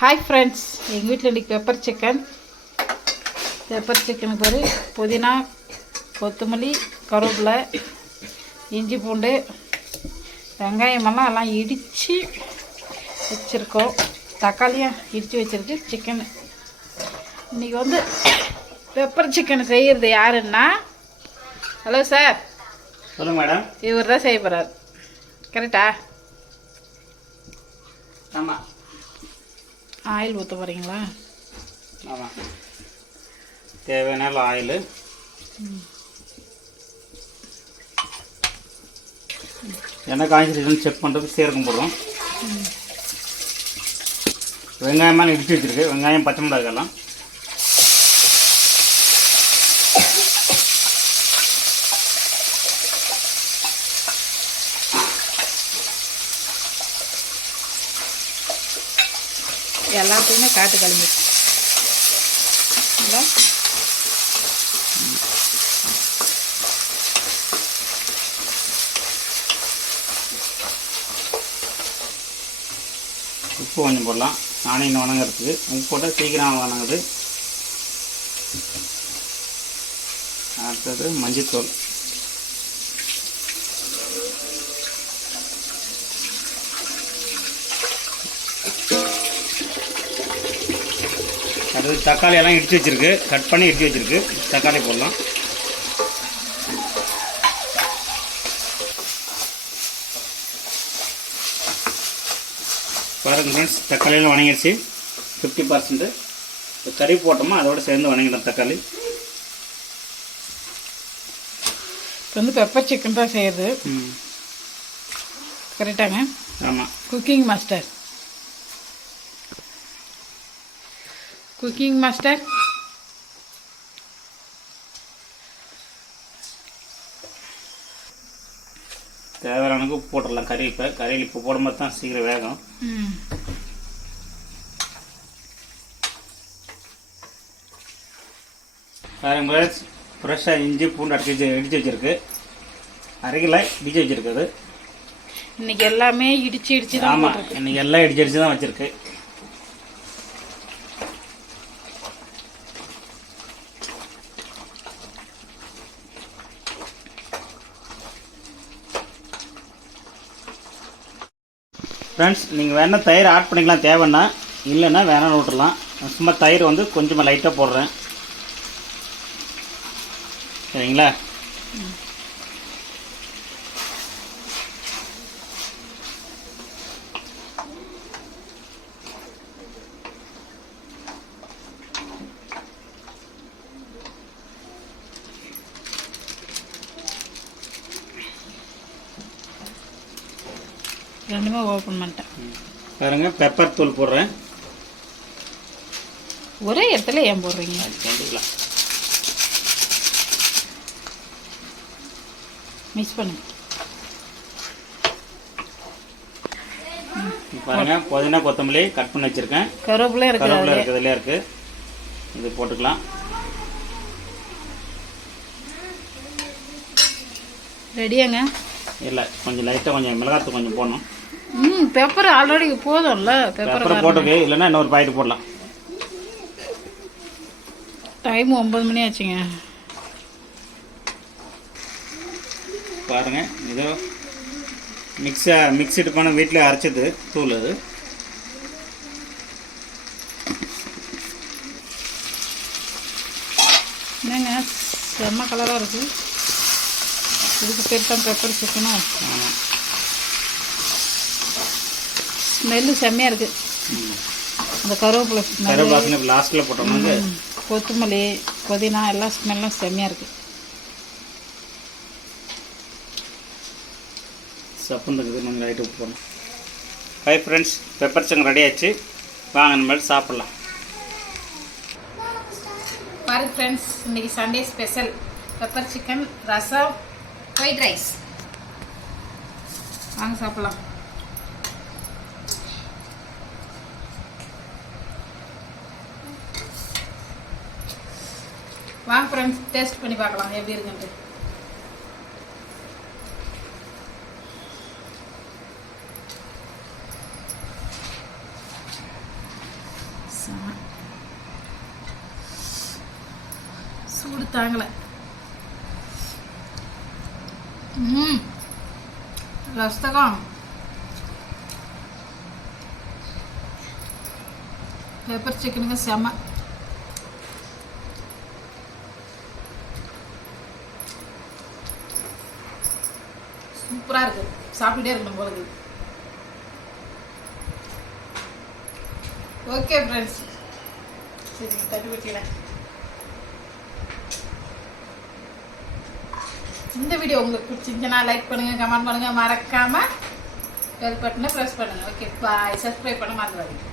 Hi friends, எங்கள் வீட்டில் இன்றைக்கி பெப்பர் சிக்கனுக்கு ஒரு புதினா, கொத்தமல்லி, கருவேப்பிலை, இஞ்சி பூண்டு, வெங்காயமெல்லாம் எல்லாம் இடித்து வச்சுருக்கோம். தக்காளியும் இடித்து வச்சுருக்கு. சிக்கன் இன்றைக்கி வந்து பெப்பர் சிக்கன் செய்கிறது யாருன்னா, ஹலோ சார், சொல்லுங்கள் மேடம். இவர் தான் செய்ய போகிறார். கரெக்டா? ஆமாம். ஆயில் ஊற்ற போகிறீங்களா? ஆமாம், தேவையான ஆயில். என்ன காய்ச்சிருக்குன்னு செக் பண்ணுறதுக்கு சீரகம் போடுறோம். வெங்காயமாக இடிச்சு வச்சுருக்கு. வெங்காயம், பச்சை மிளகாய் எல்லாம் எல்லாத்தையுமே காட்டு கிளம்பி உப்பு கொஞ்சம் போடலாம். ஆனியன் வணங்கிறதுக்கு உப்பு போட்டால் சீக்கிரம் வணங்குது. அடுத்தது மஞ்சத்தூள். அடுத்து தக்காளி எல்லாம் இடித்து வச்சுருக்கு. கட் பண்ணி இடித்து வச்சுருக்கு. தக்காளி போடலாம். பாருங்கள் ஃப்ரெண்ட்ஸ், தக்காளியெல்லாம் வணங்கிடுச்சு 50%. இப்போ கறி போட்டோமா அதோடு சேர்ந்து வணங்கிடும் தக்காளி. இப்போ வந்து பெப்பர் சிக்கன் தான் செய்யுது. கரெக்டாங்க? ஆமாம். குக்கிங் மாஸ்டர் தேவையான உப்பு போட்டுடலாம். கறியில் இப்போ போடும்போது தான் சீக்கிரம் வேகும். பாருங்க, ஃப்ரெஷ்ஷாக இஞ்சி பூண்டு இடிச்சு வச்சுருக்கு. அரைக்கில் இடிச்சு வச்சுருக்குது. இன்னைக்கு எல்லாமே இடிச்சு தான். ஆமாம், இன்னைக்கு எல்லாம் இடிச்சு தான் வச்சுருக்கு. ஃப்ரெண்ட்ஸ், நீங்கள் வேணால் தயிர் ஆட் பண்ணிக்கலாம் தேவைன்னா, இல்லைன்னா வேணாலும் விட்டுடலாம். சும்மா தயிர் வந்து கொஞ்சமாக லைட்டாக போடுறேன். சரிங்களா? ரெண்டுமே ஓப்பன் பண்ணிட்டேன். பாருங்க, பெப்பர் தூள் போடுறேன். ஒரே இடத்துல ஏன் போடுறீங்க? மிக்ஸ் பண்ணுங்க. பாருங்க, புதினா, கொத்தமல்லி கட் பண்ணி வச்சிருக்கேன். கருவேப்பிலை இருக்குது, இதுல இருக்கு. இது போட்டுக்கலாம். ரெடியாங்க? இல்லை, கொஞ்சம் லைட்டாக கொஞ்சம் மிளகாத்தூள் கொஞ்சம் போடணும். பெப்பர் ஆல்ரெடி போதும்ல. பெப்பர் போட்டுருக்கு. இல்லைன்னா இன்னொரு பாக்கெட் போடலாம். டைம் 9 மணி ஆச்சுங்க. பாருங்க, இதோ மிக்சிடு பண்ண வீட்டில் அரைச்சது தூள். அது என்னங்க செம்ம கலராக இருக்குது. இதுக்கு பேர் தான் பெப்பர் சிக்கனும். ஸ்மெல்லு செம்மையாக இருக்குது. அந்த கருவேப்பிலை லாஸ்ட்டில் போட்டோம்னா, கொத்தமல்லி, புதினா எல்லாம் ஸ்மெல்லாம் செம்மையாக இருக்குது. சப்புன்னு கொஞ்சம் லைட்டு உப்பு போடணும். Hi friends, pepper chicken ready ஆச்சு. வாங்க நம்ம சாப்பிட்லாம். பாருங்க ஃப்ரெண்ட்ஸ், இன்றைக்கி சண்டே ஸ்பெஷல் பெப்பர் சிக்கன், ரசம், ஒயிட் ரைஸ். வாங்க சாப்பிட்லாம். வாங்க ஃப்ரெண்ட்ஸ், டேஸ்ட் பண்ணி பார்க்கலாம் எப்படி இருக்குன்ட்டு. செம. சூடு தாங்கலை. ரஸ்தகம் பெப்பர் சிக்கனுங்க செம. சூப்பராக இருக்குது. சாப்பிட்டுட்டே இருக்கணும் போல இருக்குது. ஓகே ஃப்ரெண்ட்ஸ், சரி தட்டு வச்சுக்கிறேன். இந்த வீடியோ உங்களுக்கு பிடிச்சிருந்துச்சுன்னா லைக் பண்ணுங்கள், கமெண்ட் பண்ணுங்கள், மறக்காமல் பெல் பட்டனை ப்ரெஸ் பண்ணுங்கள். Okay bye. சப்ஸ்கிரைப் பண்ண மறந்துடாதீங்க.